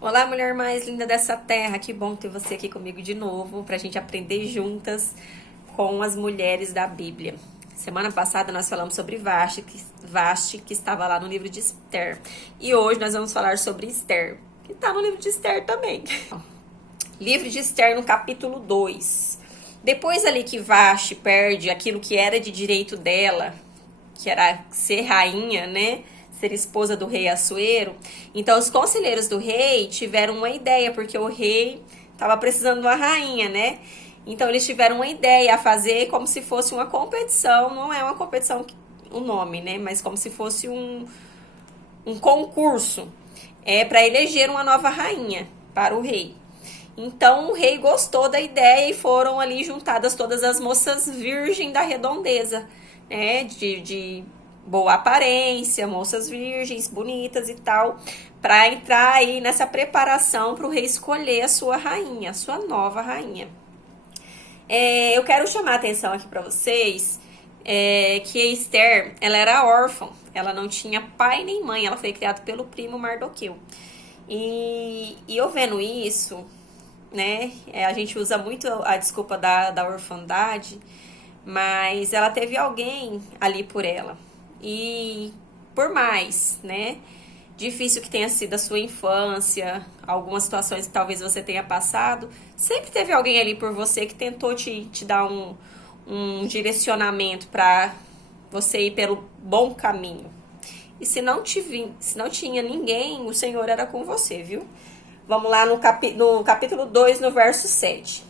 Olá, mulher mais linda dessa terra, que bom ter você aqui comigo de novo, pra gente aprender juntas com as mulheres da Bíblia. Semana passada nós falamos sobre Vashti, que estava lá no livro de Esther. E hoje nós vamos falar sobre Esther, que está no livro de Esther também. Livro de Esther, no capítulo 2. Depois ali que Vashti perde aquilo que era de direito dela, que era ser rainha, né? Ser esposa do rei Assuero. Então, os conselheiros do rei tiveram uma ideia, porque o rei estava precisando de uma rainha, né? Então, eles tiveram uma ideia a fazer como se fosse uma competição. Não é uma competição o nome, né? Mas como se fosse um concurso para eleger uma nova rainha para o rei. Então, o rei gostou da ideia e foram ali juntadas todas as moças virgens da redondeza, né? De boa aparência, moças virgens, bonitas e tal, para entrar aí nessa preparação para o rei escolher a sua rainha, a sua nova rainha. Eu quero chamar a atenção aqui para vocês que a Esther, ela era órfã, ela não tinha pai nem mãe, ela foi criada pelo primo Mardoqueu. E eu vendo isso, né, a gente usa muito a desculpa da orfandade, mas ela teve alguém ali por ela. E por mais, né, difícil que tenha sido a sua infância, algumas situações que talvez você tenha passado, sempre teve alguém ali por você que tentou te dar um direcionamento para você ir pelo bom caminho. E se não tinha ninguém, o Senhor era com você, viu? Vamos lá no capítulo 2, no verso 7.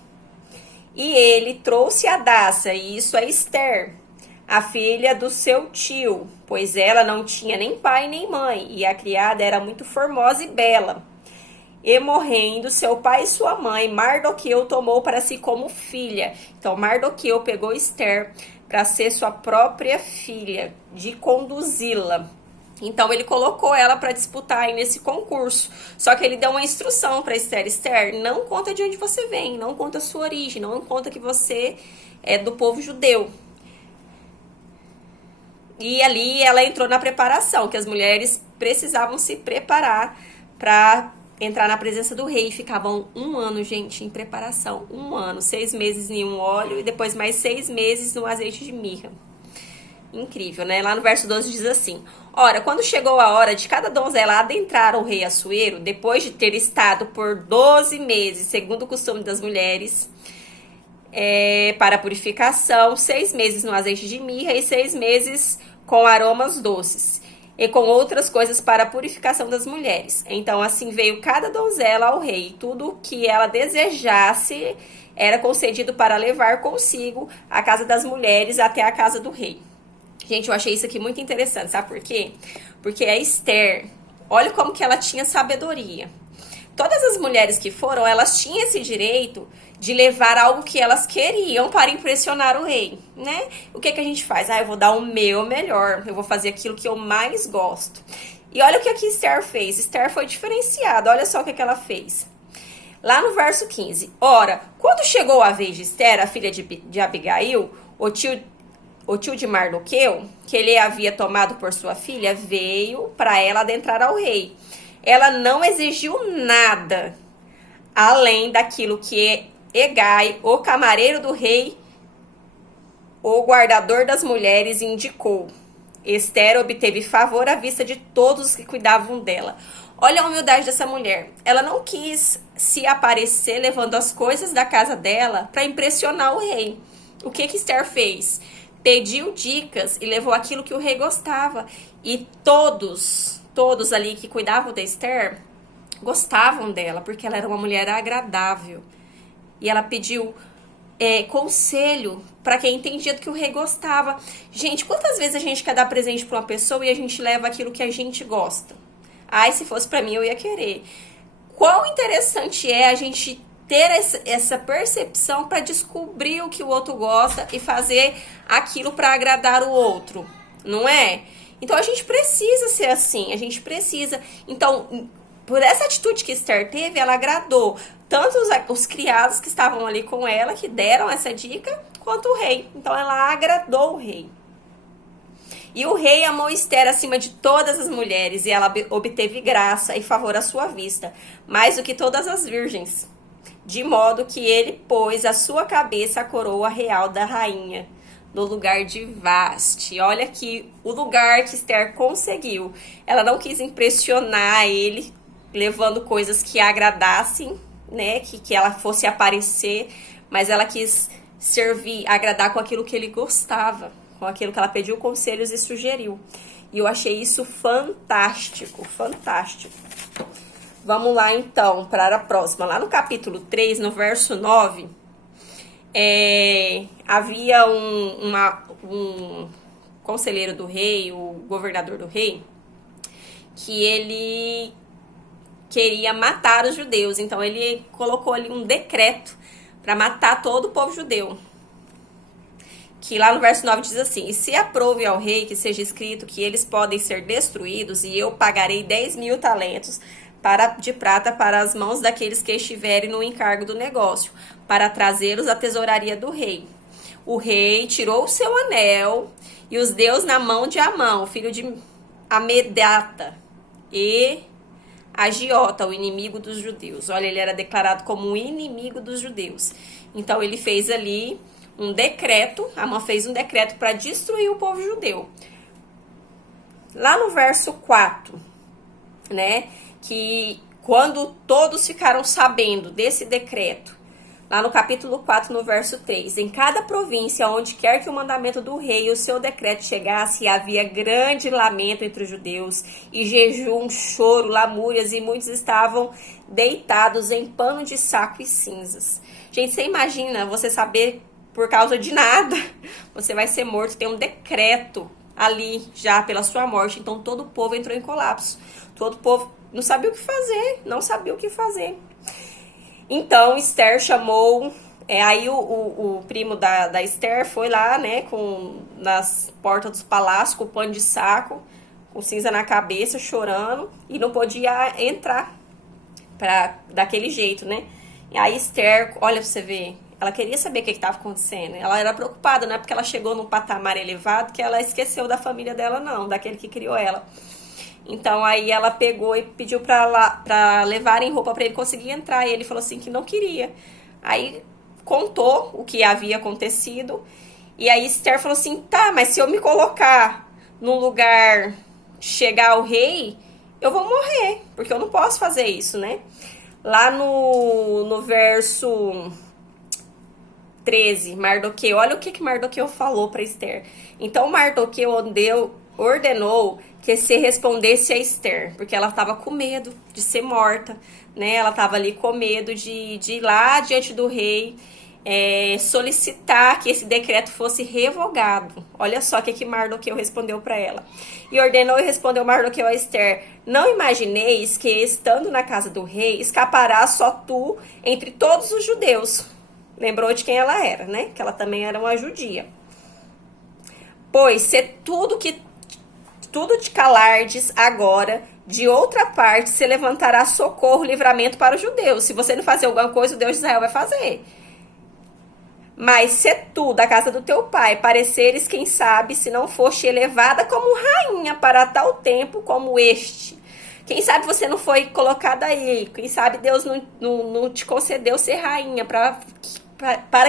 E ele trouxe a Daça, e isso é Esther, a filha do seu tio, pois ela não tinha nem pai nem mãe, e a criada era muito formosa e bela. E morrendo seu pai e sua mãe, Mardoqueu tomou para si como filha. Então Mardoqueu pegou Esther para ser sua própria filha, de conduzi-la. Então ele colocou ela para disputar aí nesse concurso. Só que ele deu uma instrução para Esther: Esther, não conta de onde você vem, não conta a sua origem, não conta que você é do povo judeu. E ali ela entrou na preparação, que as mulheres precisavam se preparar para entrar na presença do rei. Ficavam 1 ano, gente, em preparação. 1 ano, 6 meses em um óleo e depois mais 6 meses no azeite de mirra. Incrível, né? Lá no verso 12 diz assim: ora, quando chegou a hora de cada donzela adentrar o rei Assuero, depois de ter estado por 12 meses, segundo o costume das mulheres, para purificação, 6 meses no azeite de mirra e 6 meses com aromas doces, e com outras coisas para a purificação das mulheres. Então, assim veio cada donzela ao rei, tudo o que ela desejasse era concedido para levar consigo a casa das mulheres até a casa do rei. Gente, eu achei isso aqui muito interessante, sabe por quê? Porque a Esther, olha como que ela tinha sabedoria. Todas as mulheres que foram, elas tinham esse direito de levar algo que elas queriam para impressionar o rei, né? O que a gente faz? Eu vou dar o meu melhor, eu vou fazer aquilo que eu mais gosto. E olha o que Esther fez. Esther foi diferenciada, olha só o que ela fez. Lá no verso 15. Ora, quando chegou a vez de Esther, a filha de Abigail, o tio de Mardoqueu, que ele havia tomado por sua filha, veio para ela adentrar ao rei. Ela não exigiu nada além daquilo que Hegai, o camareiro do rei, o guardador das mulheres, indicou. Esther obteve favor à vista de todos os que cuidavam dela. Olha a humildade dessa mulher. Ela não quis se aparecer levando as coisas da casa dela para impressionar o rei. O que Esther fez? Pediu dicas e levou aquilo que o rei gostava. E todos ali que cuidavam da Esther gostavam dela, porque ela era uma mulher agradável. E ela pediu conselho para quem entendia do que o rei gostava. Gente, quantas vezes a gente quer dar presente para uma pessoa e a gente leva aquilo que a gente gosta? Se fosse para mim eu ia querer. Quão interessante é a gente ter essa percepção para descobrir o que o outro gosta e fazer aquilo para agradar o outro, não é? Então a gente precisa ser assim, a gente precisa. Então, por essa atitude que Esther teve, ela agradou tanto os criados que estavam ali com ela, que deram essa dica, quanto o rei. Então ela agradou o rei. E o rei amou Esther acima de todas as mulheres, e ela obteve graça e favor à sua vista, mais do que todas as virgens. De modo que ele pôs à sua cabeça a coroa real da rainha, no lugar de Vaste. Olha aqui o lugar que Esther conseguiu. Ela não quis impressionar ele, levando coisas que agradassem, né? Que ela fosse aparecer, mas ela quis servir, agradar com aquilo que ele gostava, com aquilo que ela pediu conselhos e sugeriu. E eu achei isso fantástico, fantástico. Vamos lá então para a próxima. Lá no capítulo 3, no verso 9, havia um conselheiro do rei, o governador do rei, que ele queria matar os judeus. Então ele colocou ali um decreto para matar todo o povo judeu. Que lá no verso 9 diz assim: e se aprove ao rei que seja escrito que eles podem ser destruídos, e eu pagarei 10.000 talentos de prata para as mãos daqueles que estiverem no encargo do negócio, para trazê-los à tesouraria do rei. O rei tirou o seu anel e os deu na mão de Amão, filho de Amedata, e Agiota, o inimigo dos judeus. Olha, ele era declarado como um inimigo dos judeus. Então ele fez ali um decreto, Amã fez um decreto para destruir o povo judeu. Lá no verso 4, né, que quando todos ficaram sabendo desse decreto, lá no capítulo 4, no verso 3, em cada província, onde quer que o mandamento do rei e o seu decreto chegasse, havia grande lamento entre os judeus, e jejum, choro, lamúrias, e muitos estavam deitados em pano de saco e cinzas. Gente, você imagina você saber por causa de nada, você vai ser morto, tem um decreto ali já pela sua morte. Então todo o povo entrou em colapso, todo o povo não sabia o que fazer, não sabia o que fazer. Então Esther chamou, aí o primo da Esther foi lá, né, nas portas dos palácios, com pano de saco, com cinza na cabeça, chorando, e não podia entrar daquele jeito, né. E aí Esther, olha pra você ver, ela queria saber o que estava acontecendo. Ela era preocupada, não é porque ela chegou num patamar elevado que ela esqueceu da família dela, não, daquele que criou ela. Então aí ela pegou e pediu pra levarem roupa pra ele conseguir entrar. E ele falou assim que não queria. Aí contou o que havia acontecido. E aí Esther falou assim: tá, mas se eu me colocar num lugar, chegar ao rei, eu vou morrer, porque eu não posso fazer isso, né? Lá no verso 13, Mardoqueu, olha o que Mardoqueu falou para Esther. Então Mardoqueu ordenou que se respondesse a Esther, porque ela estava com medo de ser morta, né? Ela estava ali com medo de ir lá diante do rei, solicitar que esse decreto fosse revogado. Olha só o que Mardoqueu respondeu para ela. E ordenou e respondeu Mardoqueu a Esther: não imagineis que, estando na casa do rei, escaparás só tu entre todos os judeus. Lembrou de quem ela era, né? Que ela também era uma judia. Pois se tudo te calardes agora, de outra parte se levantará socorro, livramento para os judeus. Se você não fazer alguma coisa, o Deus de Israel vai fazer. Mas se tu, da casa do teu pai, pareceres, quem sabe, se não foste elevada como rainha para tal tempo como este. Quem sabe você não foi colocada aí. Quem sabe Deus não te concedeu ser rainha para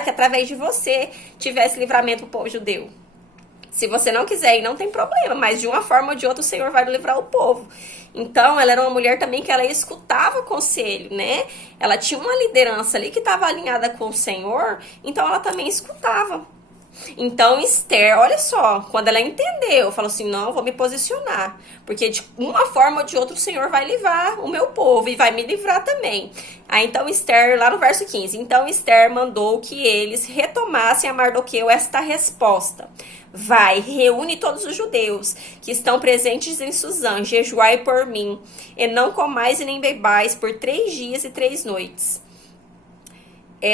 que através de você tivesse livramento para o povo judeu. Se você não quiser, não tem problema, mas de uma forma ou de outra o Senhor vai livrar o povo. Então, ela era uma mulher também que ela escutava conselho, né? Ela tinha uma liderança ali que estava alinhada com o Senhor, então ela também escutava. Então, Esther, olha só, quando ela entendeu, falou assim: não, eu vou me posicionar, porque de uma forma ou de outra o Senhor vai livrar o meu povo e vai me livrar também. Aí então Esther, lá no verso 15, então Esther mandou que eles retomassem a Mardoqueu esta resposta: vai, reúne todos os judeus que estão presentes em Suzã, jejuai por mim, e não comais e nem bebais por 3 dias e 3 noites.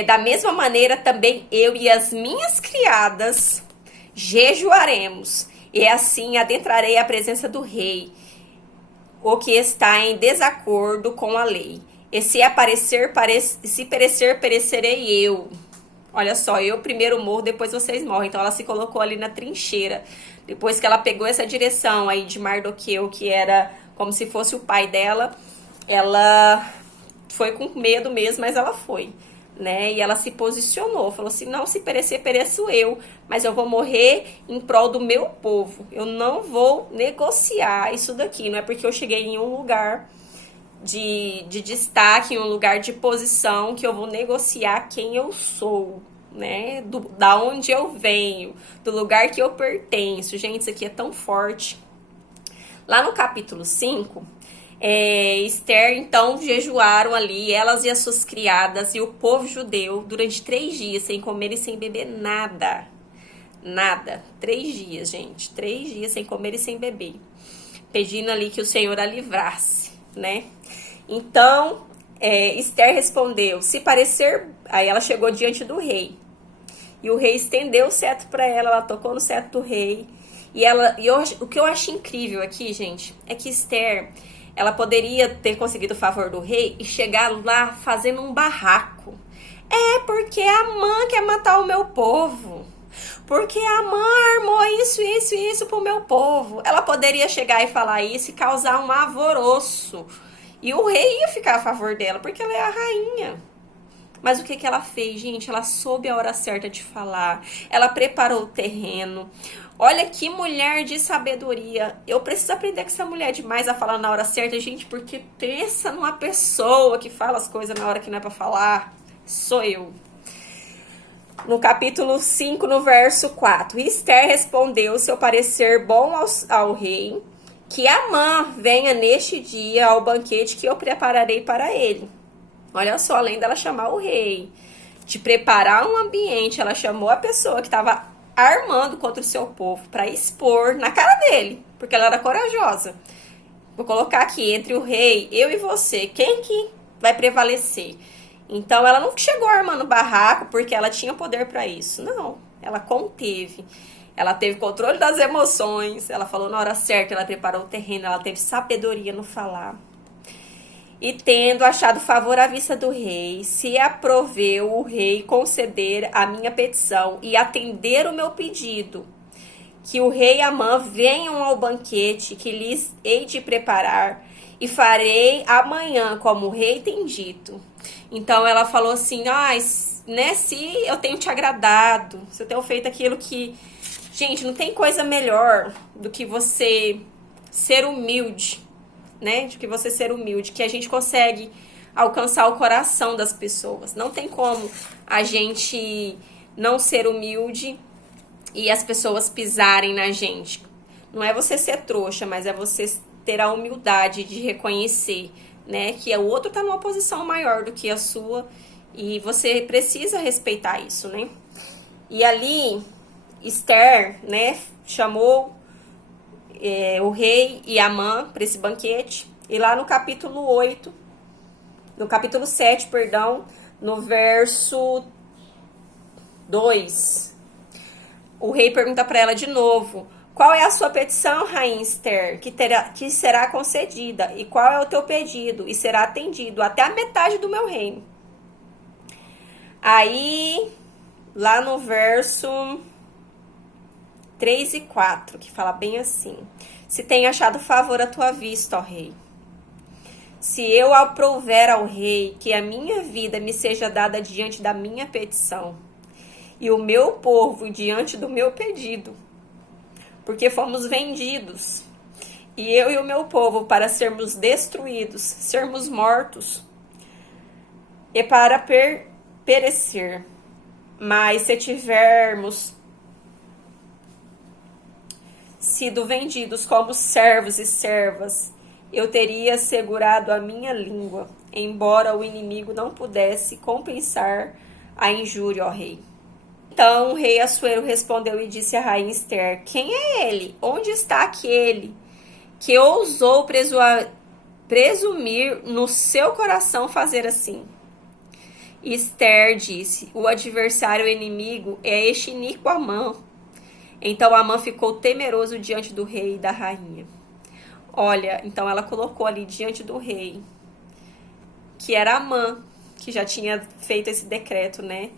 Da mesma maneira também eu e as minhas criadas jejuaremos, e assim adentrarei a presença do rei, o que está em desacordo com a lei. E se perecer, perecerei eu. Olha só, eu primeiro morro, depois vocês morrem. Então ela se colocou ali na trincheira. Depois que ela pegou essa direção aí de Mardoqueu, que era como se fosse o pai dela, ela foi com medo mesmo, mas ela foi, né? E ela se posicionou, falou assim: não, se perecer, pereço eu, mas eu vou morrer em prol do meu povo. Eu não vou negociar isso daqui. Não é porque eu cheguei em um lugar de destaque, em um lugar de posição, que eu vou negociar quem eu sou, né? Da onde eu venho, do lugar que eu pertenço. Gente, isso aqui é tão forte. Lá no capítulo 5, Esther, então, jejuaram ali, elas e as suas criadas e o povo judeu, durante 3 dias, sem comer e sem beber nada. Nada. 3 dias, gente. 3 dias sem comer e sem beber. Pedindo ali que o Senhor a livrasse, né? Então, Esther respondeu: se parecer... Aí ela chegou diante do rei. E o rei estendeu o cetro para ela, ela tocou no cetro do rei. O que eu acho incrível aqui, gente, é que Esther, ela poderia ter conseguido o favor do rei e chegar lá fazendo um barraco. Porque a Amã quer matar o meu povo. Porque a Amã armou isso pro meu povo. Ela poderia chegar e falar isso e causar um alvoroço. E o rei ia ficar a favor dela, porque ela é a rainha. Mas o que ela fez, gente? Ela soube a hora certa de falar. Ela preparou o terreno. Olha que mulher de sabedoria. Eu preciso aprender com essa mulher demais a falar na hora certa, gente, porque pensa numa pessoa que fala as coisas na hora que não é pra falar. Sou eu. No capítulo 5, no verso 4. Esther respondeu seu parecer bom ao rei, que Amã venha neste dia ao banquete que eu prepararei para ele. Olha só, além dela chamar o rei, de preparar um ambiente, ela chamou a pessoa que estava armando contra o seu povo para expor na cara dele, porque ela era corajosa. Vou colocar aqui, entre o rei, eu e você, quem que vai prevalecer? Então ela não chegou armando barraco porque ela tinha poder para isso. Não, ela conteve. Ela teve controle das emoções, ela falou na hora certa, ela preparou o terreno, ela teve sabedoria no falar. E tendo achado favor à vista do rei, se aproveu o rei conceder a minha petição e atender o meu pedido, que o rei e Amã venham ao banquete que lhes hei de preparar, e farei amanhã como o rei tem dito. Então ela falou assim: né, se eu tenho te agradado, se eu tenho feito aquilo que... Gente, não tem coisa melhor do que você ser humilde, né? De que você ser humilde, que a gente consegue alcançar o coração das pessoas. Não tem como a gente não ser humilde e as pessoas pisarem na gente. Não é você ser trouxa, mas é você ter a humildade de reconhecer, né, que o outro tá numa posição maior do que a sua e você precisa respeitar isso, né? E ali Esther, né, chamou o rei e Amã para esse banquete. E lá no capítulo 8, no capítulo 7, perdão, no verso 2, o rei pergunta para ela de novo: qual é a sua petição, rainha Esther, que será concedida? E qual é o teu pedido? E será atendido até a metade do meu reino. Aí, lá no verso 3 e 4, que fala bem assim: se tem achado favor à tua vista, ó rei, se eu aprouver ao rei que a minha vida me seja dada diante da minha petição, e o meu povo diante do meu pedido, porque fomos vendidos, e eu e o meu povo para sermos destruídos, sermos mortos, e para perecer. Mas se tivermos sido vendidos como servos e servas, eu teria segurado a minha língua, embora o inimigo não pudesse compensar a injúria, ó rei. Então o rei Assuero respondeu e disse à rainha Esther: quem é ele? Onde está aquele que ousou presumir no seu coração fazer assim? Esther disse: o adversário inimigo é este iníquo Amã. Então Amã ficou temeroso diante do rei e da rainha. Olha, então ela colocou ali diante do rei, que era Amã, que já tinha feito esse decreto, né?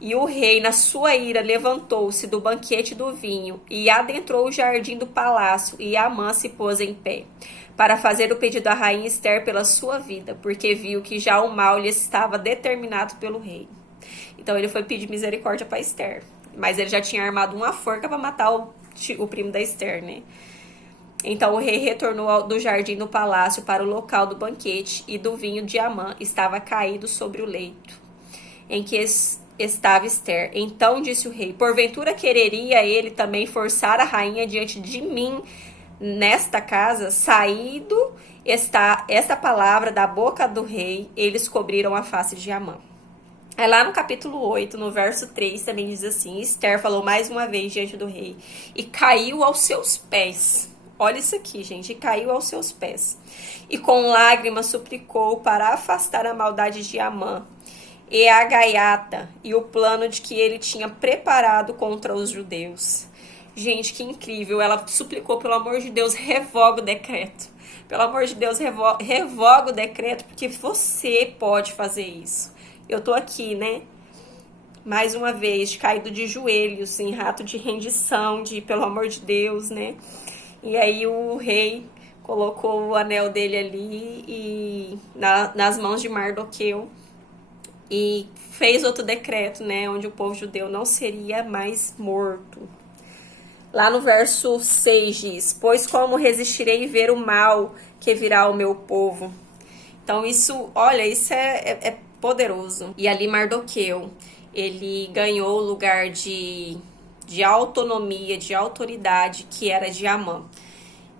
E o rei, na sua ira, levantou-se do banquete do vinho e adentrou o jardim do palácio, e Amã se pôs em pé, para fazer o pedido à rainha Ester pela sua vida, porque viu que já o mal lhe estava determinado pelo rei. Então ele foi pedir misericórdia para Ester, mas ele já tinha armado uma forca para matar o primo da Ester, né? Então o rei retornou do jardim do palácio para o local do banquete, e do vinho de Amã estava caído sobre o leito em que estava Ester. Então disse o rei: porventura quereria ele também forçar a rainha diante de mim nesta casa? Saído está esta palavra da boca do rei, eles cobriram a face de Amã. Aí lá no capítulo 8, no verso 3, também diz assim: Ester falou mais uma vez diante do rei e caiu aos seus pés. Olha isso aqui, gente, e caiu aos seus pés. E com lágrimas suplicou para afastar a maldade de Amã e a gaiata e o plano de que ele tinha preparado contra os judeus. Gente, que incrível. Ela suplicou, pelo amor de Deus, revoga o decreto. Pelo amor de Deus, revoga o decreto, porque você pode fazer isso. Eu tô aqui, né? Mais uma vez, caído de joelhos, em rato de rendição, de pelo amor de Deus, né? E aí o rei colocou o anel dele ali e nas mãos de Mardoqueu e fez outro decreto, né? Onde o povo judeu não seria mais morto. Lá no verso 6 diz: pois como resistirei ver o mal que virá ao meu povo? Então isso, olha, isso é poderoso. E ali Mardoqueu, ele ganhou o lugar de autonomia, de autoridade, que era de Amã.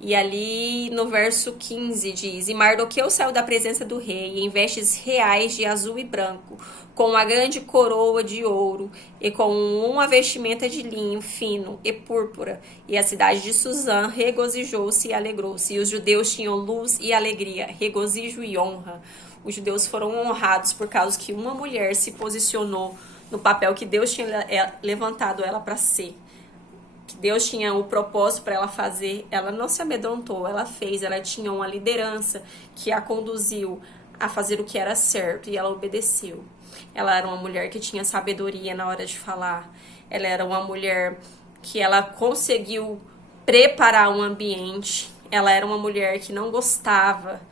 E ali no verso 15 diz: e Mardoqueu saiu da presença do rei em vestes reais de azul e branco, com uma grande coroa de ouro e com uma vestimenta de linho fino e púrpura. E a cidade de Suzã regozijou-se e alegrou-se. E os judeus tinham luz e alegria, regozijo e honra. Os judeus foram honrados por causa que uma mulher se posicionou no papel que Deus tinha levantado ela para ser. Que Deus tinha o propósito para ela fazer. Ela não se amedrontou, ela fez. Ela tinha uma liderança que a conduziu a fazer o que era certo, e ela obedeceu. Ela era uma mulher que tinha sabedoria na hora de falar. Ela era uma mulher que ela conseguiu preparar um ambiente. Ela era uma mulher que não gostava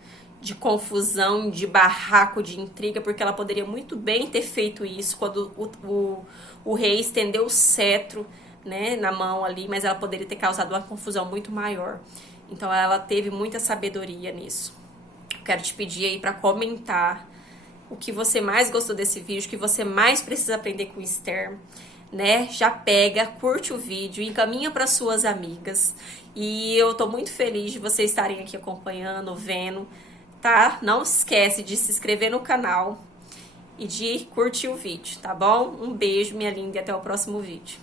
de confusão, de barraco, de intriga, porque ela poderia muito bem ter feito isso quando o rei estendeu o cetro, né, na mão ali, mas ela poderia ter causado uma confusão muito maior. Então ela teve muita sabedoria nisso. Quero te pedir aí para comentar o que você mais gostou desse vídeo, o que você mais precisa aprender com Ester, né? Já pega, curte o vídeo, encaminha para suas amigas. E eu tô muito feliz de vocês estarem aqui acompanhando, vendo, tá? Não esquece de se inscrever no canal e de curtir o vídeo, tá bom? Um beijo, minha linda, e até o próximo vídeo.